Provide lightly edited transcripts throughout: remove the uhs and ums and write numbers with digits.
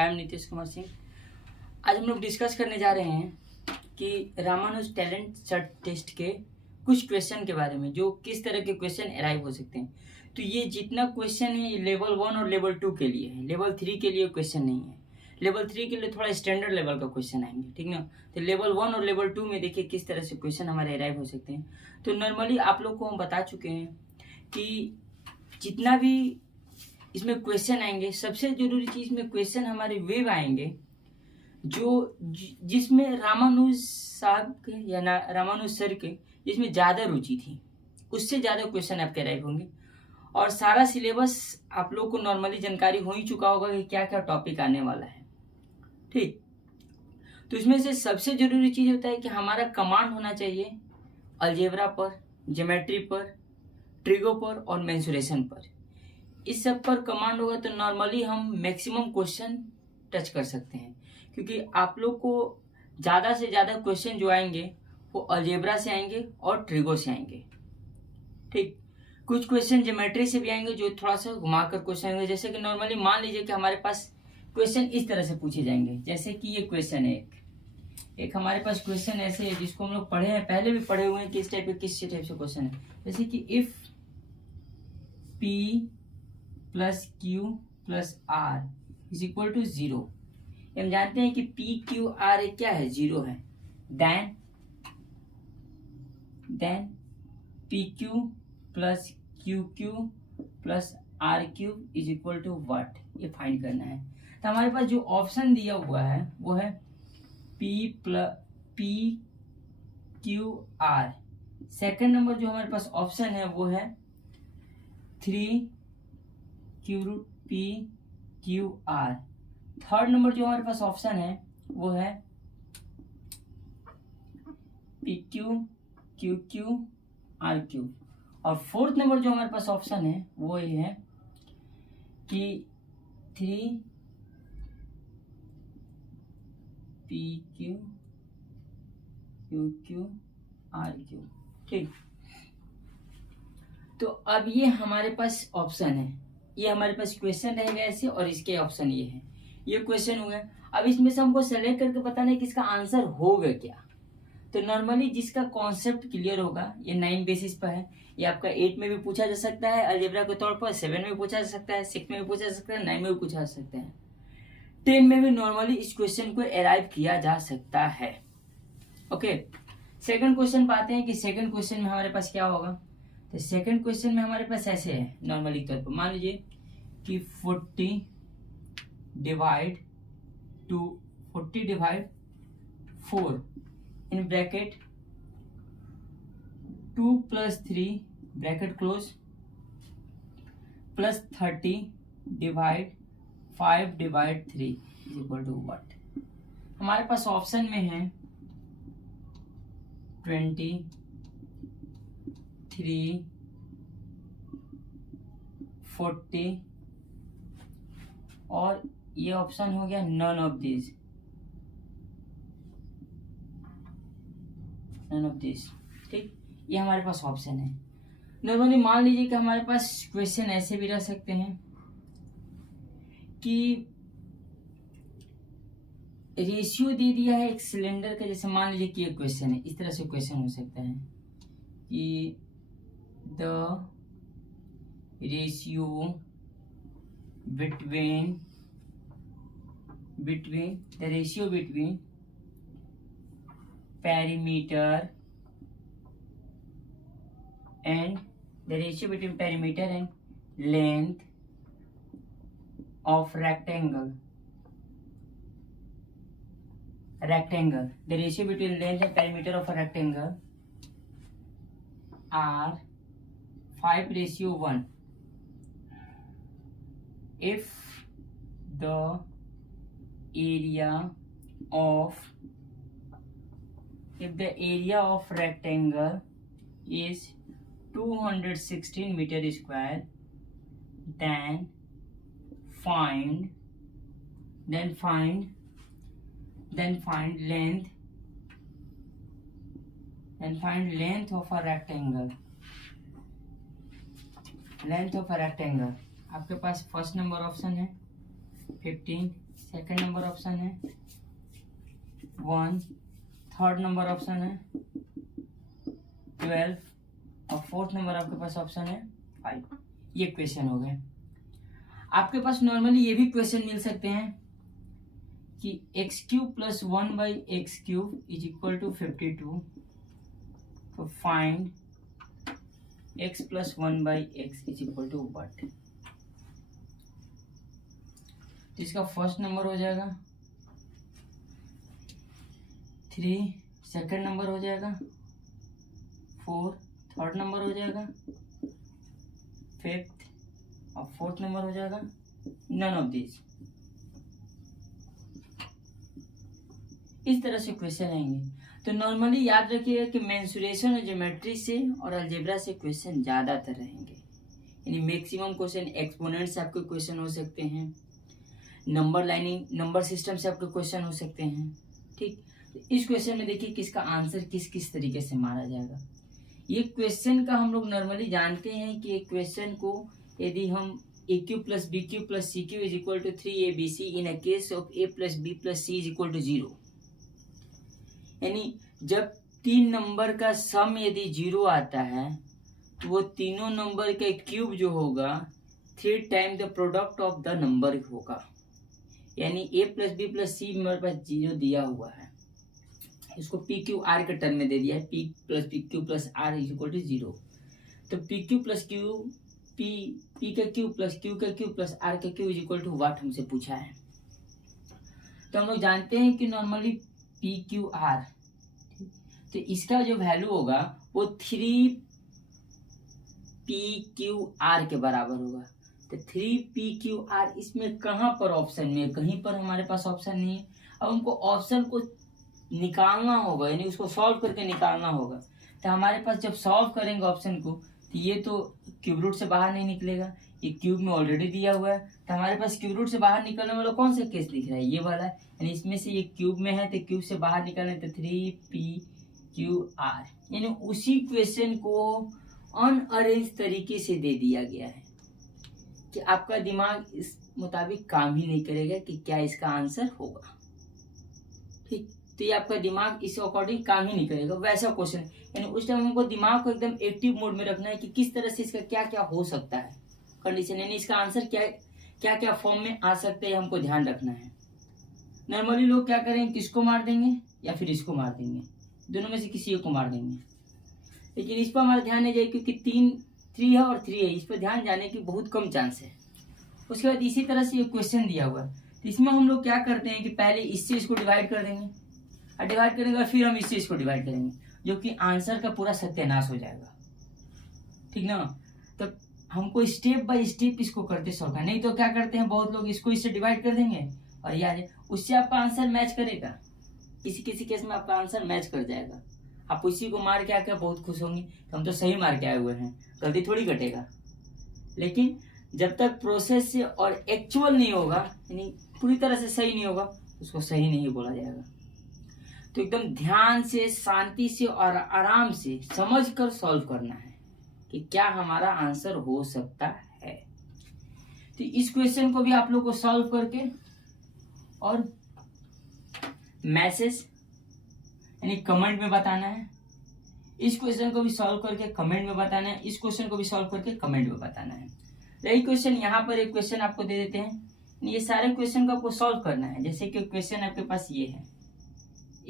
I am Nitish Kumar Singh. आज हम लोग डिस्कस करने जा रहे हैं कि रामानुज टैलेंट सर्च टेस्ट के कुछ क्वेश्चन के बारे में, जो किस तरह के क्वेश्चन अराइव हो सकते हैं। तो ये जितना क्वेश्चन है ये लेवल 1 और लेवल 2 के लिए है, लेवल 3 के लिए क्वेश्चन नहीं है। लेवल 3 के लिए थोड़ा स्टैंडर्ड लेवल का क्वेश्चन आएंगे, ठीक ना। तो लेवल 1 और लेवल 2 में देखिए किस तरह से क्वेश्चन हमारे अराइव हो सकते हैं। तो नॉर्मली आप लोग को हम बता चुके हैं कि जितना भी इसमें क्वेश्चन आएंगे, सबसे जरूरी चीज में क्वेश्चन हमारे वेव आएंगे जो जिसमें रामानुज साहब के या रामानुज सर के जिसमें ज़्यादा रुचि थी, उससे ज़्यादा क्वेश्चन आपके अराइव होंगे। और सारा सिलेबस आप लोग को नॉर्मली जानकारी हो ही चुका होगा कि क्या क्या टॉपिक आने वाला है, ठीक। तो इसमें से सबसे जरूरी चीज़ होता है कि हमारा कमांड होना चाहिए अलजेब्रा पर, ज्योमेट्री पर, ट्रिगो पर और मेंसुरेशन पर। इस सब पर कमांड होगा तो नॉर्मली हम मैक्सिमम क्वेश्चन टच कर सकते हैं, क्योंकि आप लोग को ज़्यादा से ज़्यादा क्वेश्चन जो आएंगे वो अलजेब्रा से आएंगे और ट्रिगो से आएंगे, ठीक। कुछ क्वेश्चन ज्योमेट्री से भी आएंगे जो थोड़ा सा घुमाकर क्वेश्चन आएंगे। जैसे कि नॉर्मली मान लीजिए कि हमारे पास क्वेश्चन इस तरह से पूछे जाएंगे, जैसे कि ये क्वेश्चन है एक हमारे पास क्वेश्चन ऐसे है जिसको हम लोग पढ़े हैं, पहले भी पढ़े हुए हैं, किस टाइप से क्वेश्चन है। जैसे कि if P plus Q plus R is equal to 0, हम जानते हैं कि P Q R क्या है, 0 है। Then PQ plus QQ plus RQ is equal to what, ये फाइंड करना है। तो हमारे पास जो ऑप्शन दिया हुआ है वो है P Q R। Second number जो हमारे पास ऑप्शन है वो है 3 P Q R। Third number जो हमारे पास ऑप्शन है वो है PQ QQ RQ। और फोर्थ नंबर जो हमारे पास ऑप्शन है वो ये है कि 3 PQ QQ RQ, ठीक। तो अब ये हमारे पास ऑप्शन है, ये हमारे पास क्वेश्चन रहेगा ऐसे, और इसके ऑप्शन ये है, ये क्वेश्चन हो गया। अब इसमें से हमको सेलेक्ट करके बताना है कि इसका आंसर होगा क्या। तो नॉर्मली जिसका कॉन्सेप्ट क्लियर होगा, ये 9 बेसिस पर है, ये आपका 8 में भी पूछा जा सकता है अलजेब्रा के तौर पर, 7 में भी पूछा जा सकता है, 6 में भी पूछा जा सकता है, 9 में भी पूछा जा सकता है, 10 में भी नॉर्मली इस क्वेश्चन को अराइव किया जा सकता है। ओके, सेकंड क्वेश्चन पे आते हैं कि सेकंड क्वेश्चन में हमारे पास क्या होगा। तो सेकंड क्वेश्चन में हमारे पास ऐसे है नॉर्मली तौर पर, मान लीजिए कि 40 divide 4 in bracket 2 plus 3 bracket close plus 30 divide 5 divide 3 is equal to what. हमारे पास ऑप्शन में है 20, 3, 40 और ये ऑप्शन हो गया नन ऑफ दिस, ठीक। ये हमारे पास ऑप्शन है। नॉर्मली मान लीजिए कि हमारे पास क्वेश्चन ऐसे भी रह सकते हैं कि रेशियो दे दिया है एक सिलेंडर का। जैसे मान लीजिए कि एक क्वेश्चन है, इस तरह से क्वेश्चन हो सकता है कि the ratio between perimeter and length of rectangle, the ratio between length and perimeter of a rectangle are 5:1 if the area of rectangle is 216 meter square, then find length of a rectangle। आपके पास first number option है 15, second number option है 1, third number option है 12 और fourth number आपके पास option है 5। ये question हो गए। आपके पास नॉर्मली ये भी क्वेश्चन मिल सकते हैं कि x³ + 1/x³ = 52, तो फाइंड x + 1/x = what। तो इसका फर्स्ट नंबर हो जाएगा 3, सेकंड नंबर हो जाएगा 4, थर्ड नंबर हो जाएगा 5th और फोर्थ नंबर हो जाएगा नन ऑफ दिस। इस तरह से क्वेश्चन आएंगे। तो नॉर्मली याद रखिएगा कि मेंसुरेशन और ज्योमेट्री से और अलजेब्रा से क्वेश्चन ज्यादातर रहेंगे, यानी मैक्सिमम क्वेश्चन एक्सपोनेंट से आपके क्वेश्चन हो सकते हैं, नंबर लाइनिंग नंबर सिस्टम से आपके क्वेश्चन हो सकते हैं। ठीक, तो इस क्वेश्चन में देखिए किसका आंसर किस किस तरीके से मारा जाएगा। ये क्वेश्चन का हम लोग नॉर्मली जानते हैं कि एक क्वेश्चन को यदि हम AQ + BQ + CQ = 3ABC in a case of A + B + C = 0, यानी जब 3 नंबर का सम यदि 0 आता है तो वो तीनों नंबर का क्यूब जो होगा 3 time the product of the number होगा, यानी A + B + C मेरे पास 0 दिया हुआ है, इसको PQR के टर्म में दे दिया है, P + PQ + R = 0। तो PQ + Q P का Q + Q का Q + R का Q = what हमसे पूछा है। तो हम लोग जानते हैं कि नॉर्मली PQR, तो इसका जो वैल्यू होगा वो 3PQR के बराबर होगा। तो 3PQR इसमें कहाँ पर ऑप्शन में, कहीं पर हमारे पास ऑप्शन नहीं है। अब हमको ऑप्शन को निकालना होगा, यानी उसको सॉल्व करके निकालना होगा। तो हमारे पास जब सॉल्व करेंगे ऑप्शन को तो ये तो क्यूब रूट से बाहर नहीं निकलेगा, ये क्यूब में ऑलरेडी दिया हुआ है। तो हमारे पास क्यूब रूट से बाहर निकलने वाला कौन सा केस दिख रहा है, ये वाला है, यानी इसमें से ये क्यूब में है तो क्यूब से बाहर निकलने तो 3PQR, यानी उसी क्वेश्चन को अनअरेंज तरीके से दे दिया गया है कि आपका दिमाग इस मुताबिक काम ही नहीं करेगा कि क्या इसका आंसर होगा। ठीक, तो ये आपका दिमाग इस अकॉर्डिंग काम ही नहीं करेगा, वैसा क्वेश्चन, यानी उस टाइम हमको दिमाग को एकदम एक्टिव मोड में रखना है कि किस तरह से इसका क्या क्या हो सकता है कंडीशन, यानी इसका आंसर क्या क्या क्या फॉर्म में आ सकता है, हमको ध्यान रखना है। नॉर्मली लोग क्या करेंगे, किसको मार देंगे या फिर इसको मार देंगे, दोनों में से किसी एक को मार देंगे, लेकिन इस पर हमारा ध्यान नहीं जाए क्योंकि 3 है और 3 है, इस पर ध्यान जाने की बहुत कम चांस है। उसके बाद इसी तरह से ये क्वेश्चन दिया हुआ है, तो इसमें हम लोग क्या करते हैं कि पहले इससे इसको डिवाइड कर देंगे और डिवाइड करने के बाद फिर हम इससे इसको डिवाइड करेंगे, जो कि आंसर का पूरा सत्यानाश हो जाएगा। ठीक ना, तो हमको स्टेप बाय स्टेप इसको करते सॉल्व करना, नहीं तो क्या करते हैं बहुत लोग, इसको इससे डिवाइड कर देंगे और ये आ जाए, उससे आपका आंसर मैच करेगा, किसी किसी केस में आपका आंसर मैच कर जाएगा, आप उसी को मार के आकर बहुत खुश होंगे तो हम तो सही मार के आए हुए हैं, गलती थोड़ी कटेगा। लेकिन जब तक प्रोसेस से और एक्चुअल नहीं होगा, यानी पूरी तरह से सही नहीं होगा, उसको सही नहीं बोला जाएगा। तो एकदम ध्यान से, शांति से और आराम से समझ कर सॉल्व करना है कि क्या हमारा आंसर हो सकता है। तो इस क्वेश्चन को भी आप लोग को सॉल्व करके और मैसेज यानी कमेंट में बताना है, इस क्वेश्चन को भी सॉल्व करके कमेंट में बताना है, इस क्वेश्चन को भी सॉल्व करके कमेंट में बताना है। यही क्वेश्चन यहाँ पर एक क्वेश्चन आपको दे देते हैं, ये सारे क्वेश्चन को आपको सॉल्व करना है। जैसे कि क्वेश्चन आपके पास ये है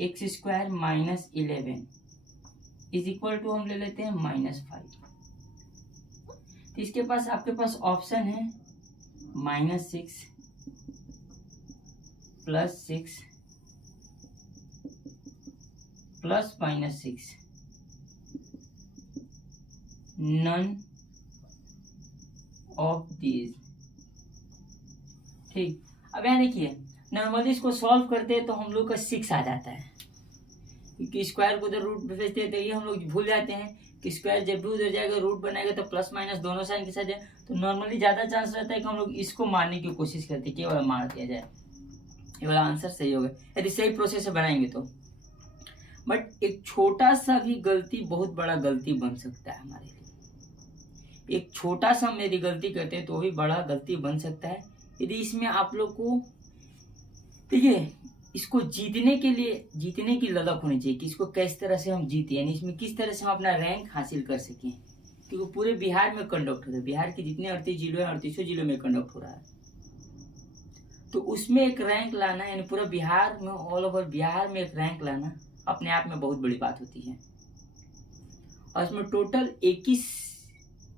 x² - 11 = हम ले लेते हैं -5। तो इसके पास आपके पास ऑप्शन है -6 +6 ±6, नन ऑफ दीज। ठीक, अब यहाँ देखिए नॉर्मली इसको सॉल्व करते हैं तो हम लोग का 6 आ जाता है, क्योंकि स्क्वायर को उधर रूट भेजते हैं तो ये हम लोग भूल जाते हैं कि स्क्वायर जब भी उधर जाएगा रूट बनाएगा तो प्लस माइनस दोनों साइन के साथ जाए, तो नॉर्मली ज़्यादा चांस रहता है कि हम लोग इसको मारने की कोशिश करते हैं कि ये वाला मार दिया जाए, ये वाला आंसर सही होगा यदि सही प्रोसेस से बनाएंगे तो। बट एक छोटा सा भी गलती बहुत बड़ा गलती बन सकता है हमारे लिए, एक छोटा सा हम यदि गलती करते हैं तो भी बड़ा गलती बन सकता है। यदि इसमें आप लोग को देखिए, इसको जीतने के लिए जीतने की ललक होनी चाहिए कि इसको किस तरह से हम जीते, यानी इसमें किस तरह से हम अपना रैंक हासिल कर सकें, क्योंकि पूरे बिहार में कंडक्ट हो रहा है। बिहार के जितने 38 जिलों हैं, 38 जिलों में कंडक्ट हो रहा है। तो उसमें एक रैंक लाना, यानी पूरा बिहार में, ऑल ओवर बिहार में एक रैंक लाना अपने आप में बहुत बड़ी बात होती है। और इसमें टोटल 21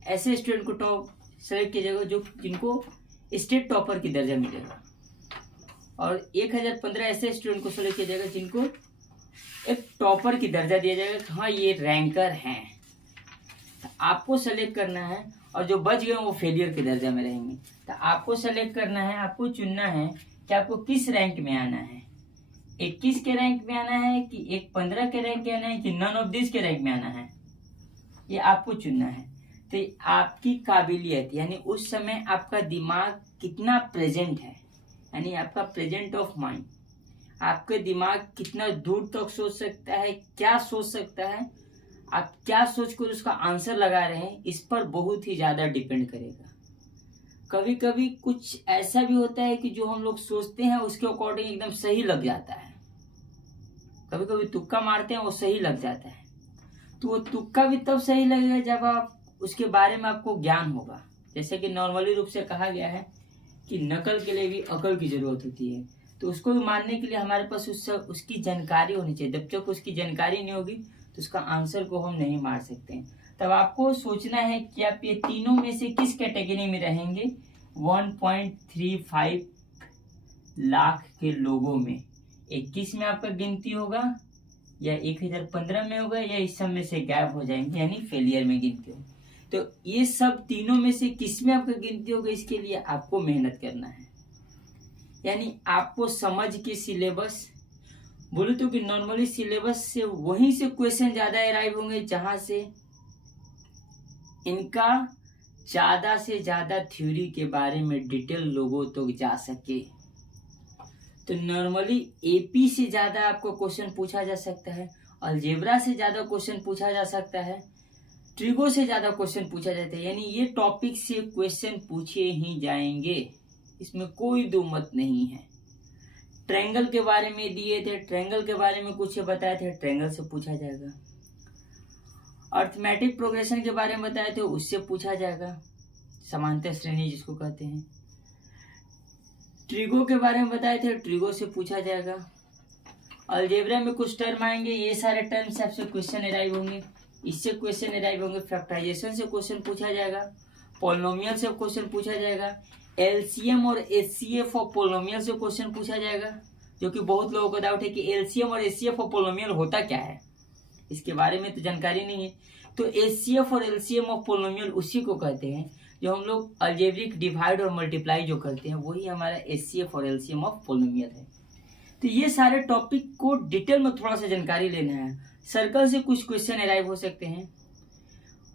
ऐसे स्टूडेंट को टॉप सेलेक्ट किया जाएगा जिनको स्टेट टॉपर की दर्जा मिलेगा, और 1015 ऐसे स्टूडेंट को सेलेक्ट किया जाएगा जिनको एक टॉपर की दर्जा दिया जाएगा कि हाँ ये रैंकर हैं। तो आपको सेलेक्ट करना है, और जो बच गए वो फेलियर के दर्जा में रहेंगे। तो आपको सेलेक्ट करना है, आपको चुनना है कि आपको किस रैंक में आना है, 21 के रैंक में आना है कि 15 के रैंक में आना है कि नन ऑफ दिस के रैंक में आना है, ये आपको चुनना है। तो आपकी काबिलियत, यानी उस समय आपका दिमाग कितना प्रेजेंट है, यानी आपका प्रेजेंट ऑफ माइंड, आपके दिमाग कितना दूर तक सोच सकता है, क्या सोच सकता है, आप क्या सोचकर उसका आंसर लगा रहे हैं, इस पर बहुत ही ज़्यादा डिपेंड करेगा। कभी कभी कुछ ऐसा भी होता है कि जो हम लोग सोचते हैं उसके अकॉर्डिंग एकदम सही लग जाता है, कभी कभी तुक्का मारते हैं वो सही लग जाता है। तो वो तुक्का भी तब सही लगेगा जब आप उसके बारे में आपको ज्ञान होगा। जैसे कि नॉर्मली रूप से कहा गया है कि नकल के लिए भी अकल की जरूरत होती है, तो उसको भी मानने के लिए हमारे पास उसकी जानकारी होनी चाहिए। जब तक उसकी जानकारी नहीं होगी तो उसका आंसर को हम नहीं मार सकते हैं। तब आपको सोचना है कि आप ये तीनों में से किस कैटेगरी में रहेंगे। 1.35 लाख के लोगों में 21 में आपका गिनती होगा, या 1015 में होगा, या इस सब में से गैप हो जाएंगे, यानी फेलियर में गिनती होगी। तो ये सब तीनों में से किस में आपका गिनती होगा, इसके लिए आपको मेहनत करना है। यानी आपको समझ के सिलेबस, बोले तो कि नॉर्मली सिलेबस से वहीं से क्वेश्चन ज्यादा अराइव होंगे जहां से इनका ज्यादा से ज्यादा थ्योरी के बारे में डिटेल लोगों तक तो जा सके। तो नॉर्मली एपी से ज्यादा आपको क्वेश्चन पूछा जा सकता है, अलजेब्रा से ज्यादा क्वेश्चन पूछा जा सकता है, ट्रिगो से ज्यादा क्वेश्चन पूछा जाता है। यानी ये टॉपिक से क्वेश्चन पूछे ही जाएंगे, इसमें कोई दो मत नहीं है। ट्रायंगल के बारे में दिए थे, ट्रायंगल के बारे में कुछ बताए थे, ट्रायंगल से पूछा जाएगा। अर्थमेटिक प्रोग्रेशन के बारे में बताए थे, उससे पूछा जाएगा, समांतर श्रेणी जिसको कहते हैं। ट्रिगो के बारे में बताए थे, ट्रिगो से पूछा जाएगा। अलजेब्रा में कुछ टर्म आएंगे, ये सारे टर्म से आपसे क्वेश्चन अराइव होंगे, इससे क्वेश्चन अराइव होंगे। फैक्टराइजेशन से क्वेश्चन पूछा जाएगा, पॉलिनोमियल से क्वेश्चन पूछा जाएगा, एलसीएम और एचसीएफ ऑफ पॉलिनोमियल से क्वेश्चन पूछा जाएगा, जो कि बहुत लोगों को डाउट है कि एलसीएम और एचसीएफ ऑफ पॉलिनोमियल होता क्या है, इसके बारे में तो जानकारी नहीं है। तो एचसीएफ और एलसीएम ऑफ पॉलिनोमियल उसी को कहते हैं जो हम लोग अलजेब्रिक डिवाइड और मल्टीप्लाई जो करते हैं, वही हमारा एचसीएफ और एलसीएम ऑफ पॉलिनोमियल है। तो ये सारे टॉपिक को डिटेल में थोड़ा सा जानकारी लेना है। सर्कल से कुछ क्वेश्चन अराइव हो सकते हैं,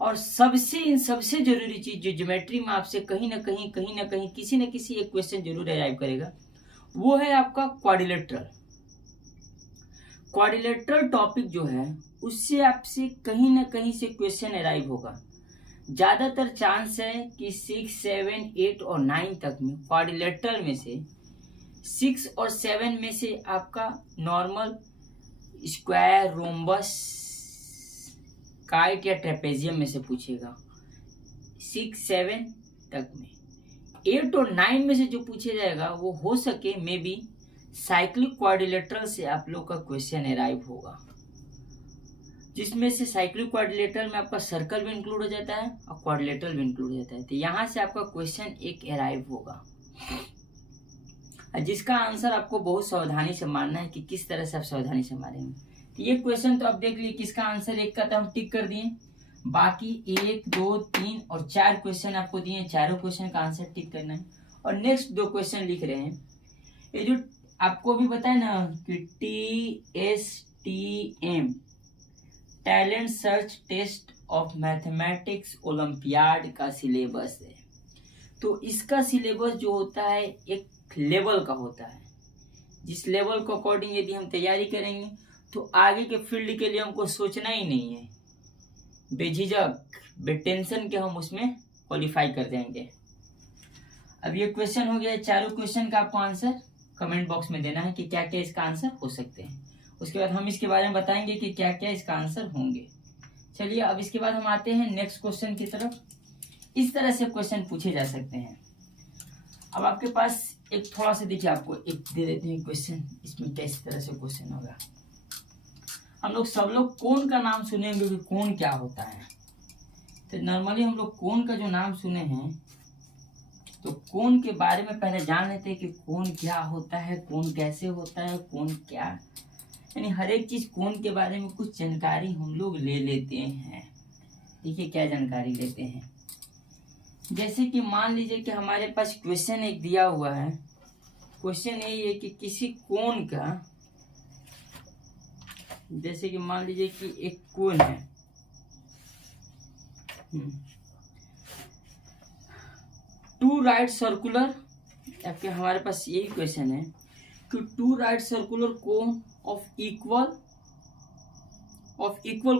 और सबसे जरूरी चीज जो ज्योमेट्री में आपसे कहीं ना कहीं किसी न किसी एक क्वेश्चन जरूर अराइव करेगा, वो है आपका क्वाड्रिलेटरल। क्वाड्रिलेटरल टॉपिक जो है उससे आपसे कहीं ना कहीं से क्वेश्चन अराइव होगा। ज्यादातर चांस है कि 6, 7, 8 और 9 तक में क्वाड्रिलेटरल में से 6 और 7 में से आपका नॉर्मल, स्क्वायर, रोम्बस, काइट या ट्रेपेजियम में से पूछेगा 6, 7 तक में। 8 और 9 में से जो पूछा जाएगा वो हो सके मे बी साइक्लिक क्वाड्रिलेटरल से आप लोग का क्वेश्चन अराइव होगा, जिसमें से साइक्लिक क्वाड्रिलेटरल में आपका सर्कल भी इंक्लूड हो जाता है और क्वाड्रिलेटरल भी इंक्लूड हो जाता है। तो यहाँ से आपका क्वेश्चन एक अराइव होगा, जिसका आंसर आपको बहुत सावधानी से मारना है कि किस तरह से आप सावधानी से मारेंगे। तो ये क्वेश्चन तो आप देख लीजिए, किसका आंसर एक का तो हम टिक कर दिए, बाकी 1, 2, 3 और 4 क्वेश्चन आपको दिए, चारों क्वेश्चन का आंसर टिक करना है। और नेक्स्ट 2 क्वेश्चन लिख रहे हैं, ये जो आपको भी बताया ना कि TSTM talent search test of mathematics olympiad का सिलेबस है। तो इसका सिलेबस जो होता है एक लेवल का होता है, जिस लेवल को अकॉर्डिंग यदि हम तैयारी करेंगे तो आगे के फील्ड के लिए हमको सोचना ही नहीं है, बेझिझक बेटेंशन के हम उसमें क्वालिफाई कर जाएंगे। अब ये क्वेश्चन हो गया, चारों क्वेश्चन का आपको आंसर कमेंट बॉक्स में देना है कि क्या क्या इसका आंसर हो सकते हैं। उसके बाद हम इसके बारे में बताएंगे कि क्या क्या इसका आंसर होंगे। चलिए अब इसके बाद हम आते हैं नेक्स्ट क्वेश्चन की तरफ। इस तरह से क्वेश्चन पूछे जा सकते हैं। अब आपके पास एक थोड़ा सा देखिए, आपको एक दे देते हैं क्वेश्चन, इसमें किस तरह से क्वेश्चन होगा। हम लोग सब लोग कोन का नाम सुनेंगे कि कोन क्या होता है। तो नॉर्मली हम लोग कोन का जो नाम सुने हैं, तो कोन के बारे में पहले जान लेते हैं कि कोन क्या होता है, कोन कैसे होता है, कोन क्या, यानी हर एक चीज कोन के बारे में कुछ जानकारी हम लोग ले लेते हैं। देखिए क्या जानकारी लेते हैं। जैसे कि मान लीजिए कि हमारे पास क्वेश्चन एक दिया हुआ है। क्वेश्चन यही है कि किसी कोन का, जैसे कि मान लीजिए कि एक कोन है, टू राइट सर्कुलर, आपके हमारे पास यही क्वेश्चन है कि two right circular cone of equal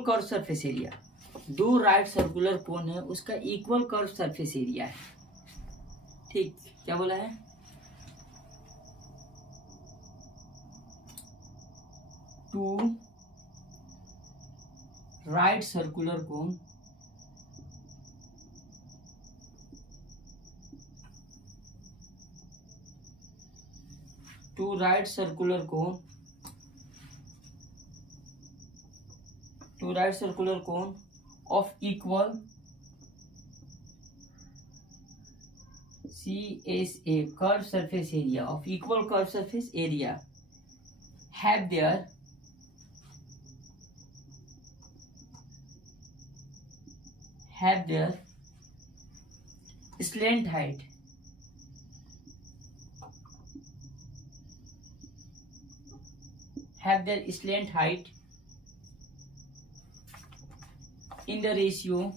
curve surface area. दो राइट सर्कुलर कोन है, उसका इक्वल कर्व सरफेस एरिया है। ठीक, क्या बोला है, two right circular cone two right circular cone of equal CSA curve surface area of equal curve surface area have their slant height in the ratio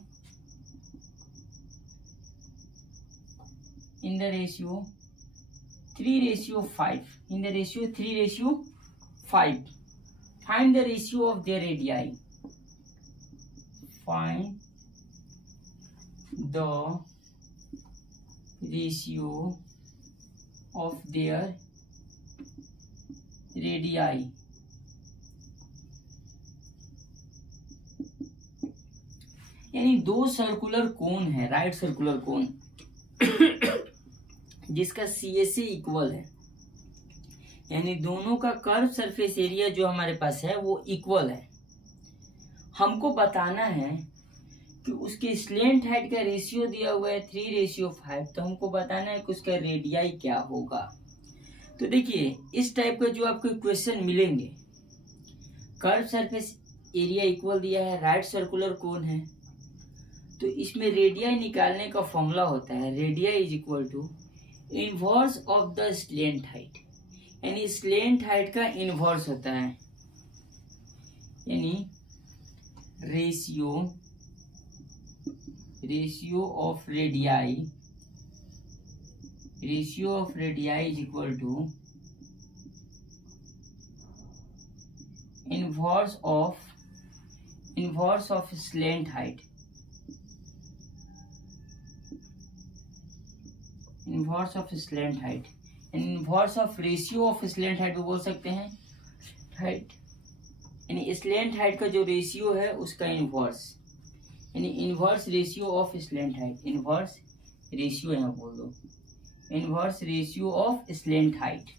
3:5. In the ratio 3:5. Find the ratio of their radii. Find the ratio of their radii. यानी दो circular cone है, right circular कोन जिसका CSA equal है, यानी दोनों का curve surface area जो हमारे पास है वो इक्वल है। हमको बताना है कि उसके स्लेंट हाइट का रेशियो दिया हुआ है 3:5, तो हमको बताना है कि उसका रेडियाई क्या होगा। तो देखिए इस टाइप का जो आपको क्वेश्चन मिलेंगे, कर्व सरफेस एरिया इक्वल दिया है, राइट सर्कुलर कोन है, तो इसमें रेडियाई निकालने का फॉर्मूला होता है radii is equal to inverse of the slant height, यानी स्लेंट हाइट का इनवर्स होता है, यानी ratio of radii is equal to inverse of slant height, inverse of slant height, inverse of ratio of slant height भी बोल सकते हैं height, यानी स्लेंट हाइट का जो रेशियो है उसका इनवर्स, यानी inverse ratio of slant height, inverse ratio यहाँ बोल दो, inverse ratio of slant height.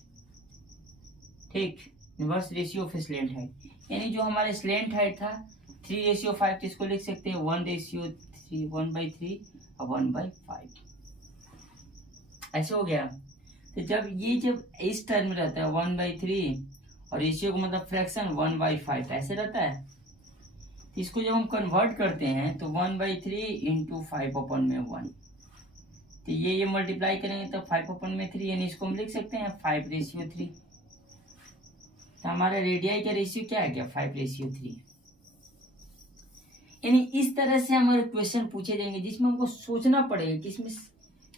ठीक, inverse ratio of slant height, यानी जो हमारा स्लेंट हाइट था 3:5, तो इसको लिख सकते हैं 1:3, 1/3 और 1/5, ऐसे हो गया। तो जब इस टर्म में रहता है 1/3 और रेशियो का मतलब फ्रैक्शन 1/5 ऐसे रहता है, तो इसको जब हम कन्वर्ट करते हैं तो 1/3 इंटू 5/1, तो ये मल्टीप्लाई करेंगे तो 5/3, यानी इसको हम लिख सकते हैं 5:3। तो हमारा रेडियाई का रेशियो क्या है, क्या 5:3। यानी इस तरह से हमारे क्वेश्चन पूछे जाएंगे जिसमें हमको सोचना पड़ेगा कि इसमें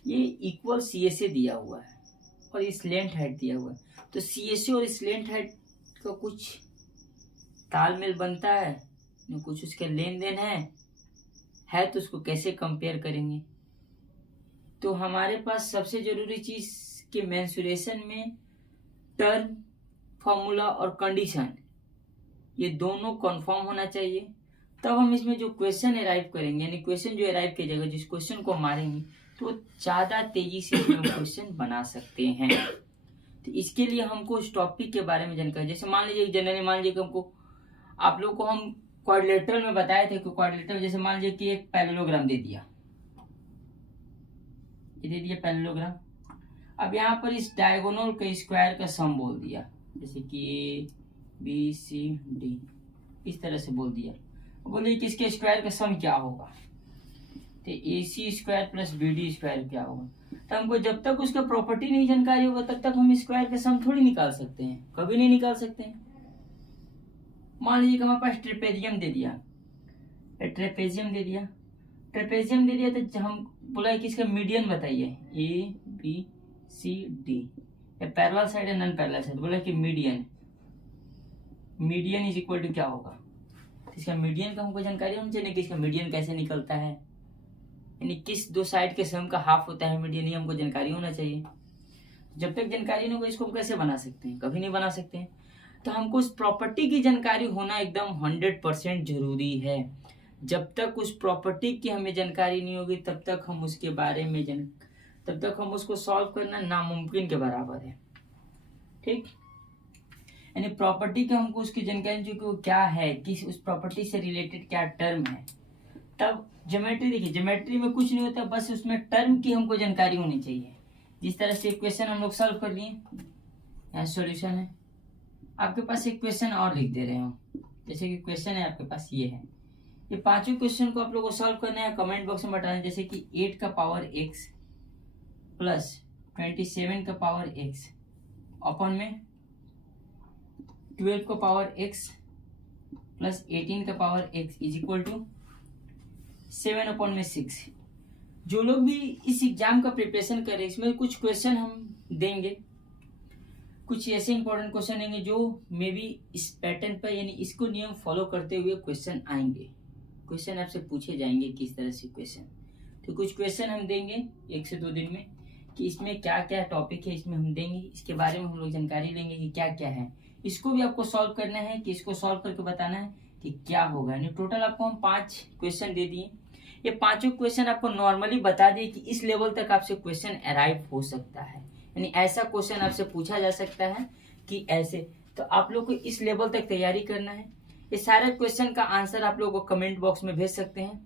ये इक्वल CSA दिया हुआ है और स्लेंट हाइट दिया हुआ है, तो CSA और स्लेंट हाइट का कुछ तालमेल बनता है, कुछ उसका लेन देन है तो उसको कैसे कंपेयर करेंगे। तो हमारे पास सबसे जरूरी चीज के मेंसुरेशन में टर्म, फॉर्मूला और कंडीशन ये दोनों कंफर्म होना चाहिए, तब हम इसमें जो क्वेश्चन अराइव करेंगे, यानी क्वेश्चन जो अराइव किया जाएगा, जिस क्वेश्चन को मारेंगे तो ज़्यादा तेजी से हम क्वेश्चन बना सकते हैं। तो इसके लिए हमको उस टॉपिक के बारे में जानकारी, जैसे मान लीजिए जनरली मान लीजिए कि हमको आप लोग को हम क्वाड्रिलेटरल में बताए थे कि क्वाड्रिलेटरल जैसे मान लीजिए कि एक पैरेललोग्राम दे दिया, ये दे दिया पैरेललोग्राम। अब यहाँ पर इस डायगोनल के स्क्वायर का सम बोल दिया, जैसे कि A B C D इस तरह से बोल दिया। बोलिए कि इसके स्क्वायर का सम क्या होगा, तो AC square plus BD square क्या होगा। तो हमको जब तक उसका प्रॉपर्टी नहीं जानकारी होगा तब तक हम स्क्वायर का सम थोड़ी निकाल सकते हैं, कभी नहीं निकाल सकते हैं। मान लीजिए कि हमारे पास ट्रेपेजियम दे दिया, ट्रेपेजियम दे दिया, ट्रेपेजियम दे दिया, तो हम बोला कि इसका मीडियन बताइए ABCD, पैरेलल साइड है नॉन पैरेलल साइड, बोला कि मीडियन इज इक्वल टू क्या होगा। इसका मीडियन का हमको जानकारी होनी चाहिए कि इसका मीडियन कैसे निकलता है, यानी किस दो साइड के सम का हाफ होता है मीडियन, ये हमको जानकारी होना चाहिए। जब तक जानकारी नहीं होगा इसको हम कैसे बना सकते हैं, कभी नहीं बना सकते हैं। तो हमको उस प्रॉपर्टी की जानकारी होना एकदम 100% जरूरी है। जब तक उस प्रॉपर्टी की हमें जानकारी नहीं होगी तब तक हम उसके बारे में तब तक हम उसको सॉल्व करना नामुमकिन के बराबर है। ठीक, यानी प्रॉपर्टी की हमको उसकी जानकारी जो कि वो क्या है, किस उस प्रॉपर्टी से रिलेटेड क्या टर्म है। तब ज्योमेट्री, देखिए ज्योमेट्री में कुछ नहीं होता, बस उसमें टर्म की हमको जानकारी होनी चाहिए। जिस तरह से क्वेश्चन हम लोग सॉल्व कर लिए, यहाँ सॉल्यूशन है, आपके पास एक क्वेश्चन और लिख दे रहे हो, जैसे कि क्वेश्चन है आपके पास ये है, ये पांचों क्वेश्चन को आप लोग को सॉल्व करना है, कमेंट बॉक्स में बताना। जैसे कि 8 का पावर x प्लस 27 का पावर x अपन में 12 का पावर x प्लस 18 का power x is equal to 7/6। जो लोग भी इस एग्जाम का प्रिपरेशन कर रहे हैं, इसमें कुछ क्वेश्चन हम देंगे, कुछ ऐसे इंपॉर्टेंट क्वेश्चन देंगे जो मे बी इस पैटर्न पर, यानी इसको नियम फॉलो करते हुए क्वेश्चन आएंगे। क्वेश्चन आपसे पूछे जाएंगे किस तरह से क्वेश्चन, तो कुछ क्वेश्चन हम देंगे 1 से 2 दिन में कि इसमें क्या क्या टॉपिक है, इसमें हम देंगे, इसके बारे में हम लोग जानकारी लेंगे कि क्या क्या है। इसको भी आपको सॉल्व करना है कि इसको सॉल्व करके बताना है कि क्या होगा। यानी टोटल आपको हम 5 क्वेश्चन दे दिए, ये पांचों क्वेश्चन आपको नॉर्मली बता दिए कि इस लेवल तक आपसे क्वेश्चन अराइव हो सकता है, यानी ऐसा क्वेश्चन आपसे पूछा जा सकता है कि ऐसे। तो आप लोग को इस लेवल तक तैयारी करना है। ये सारे क्वेश्चन का आंसर आप लोग को कमेंट बॉक्स में भेज सकते हैं।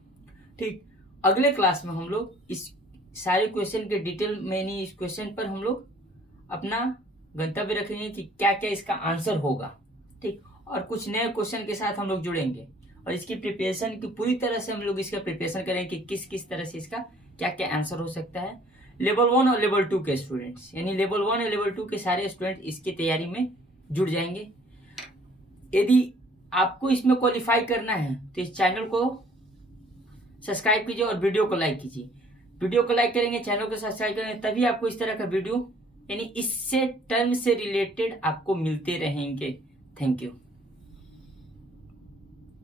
ठीक, अगले क्लास में हम लोग इस सारे क्वेश्चन के डिटेल में, यानी इस क्वेश्चन पर हम लोग अपना गंतव्य रखेंगे कि क्या क्या इसका आंसर होगा। ठीक, और कुछ नए क्वेश्चन के साथ हम लोग जुड़ेंगे और इसकी प्रिपरेशन की पूरी तरह से हम लोग इसका प्रिपरेशन करेंगे कि किस किस तरह से इसका क्या क्या आंसर हो सकता है। लेवल 1 और लेवल 2 के स्टूडेंट्स, यानी लेवल 1 और लेवल 2 के सारे स्टूडेंट इसकी तैयारी में जुड़ जाएंगे। यदि आपको इसमें क्वालिफाई करना है तो इस चैनल को सब्सक्राइब कीजिए और वीडियो को लाइक कीजिए। वीडियो को लाइक करेंगे, चैनल को सब्सक्राइब करेंगे, तभी आपको इस तरह का वीडियो, यानी इससे टर्म से रिलेटेड आपको मिलते रहेंगे। Thank you.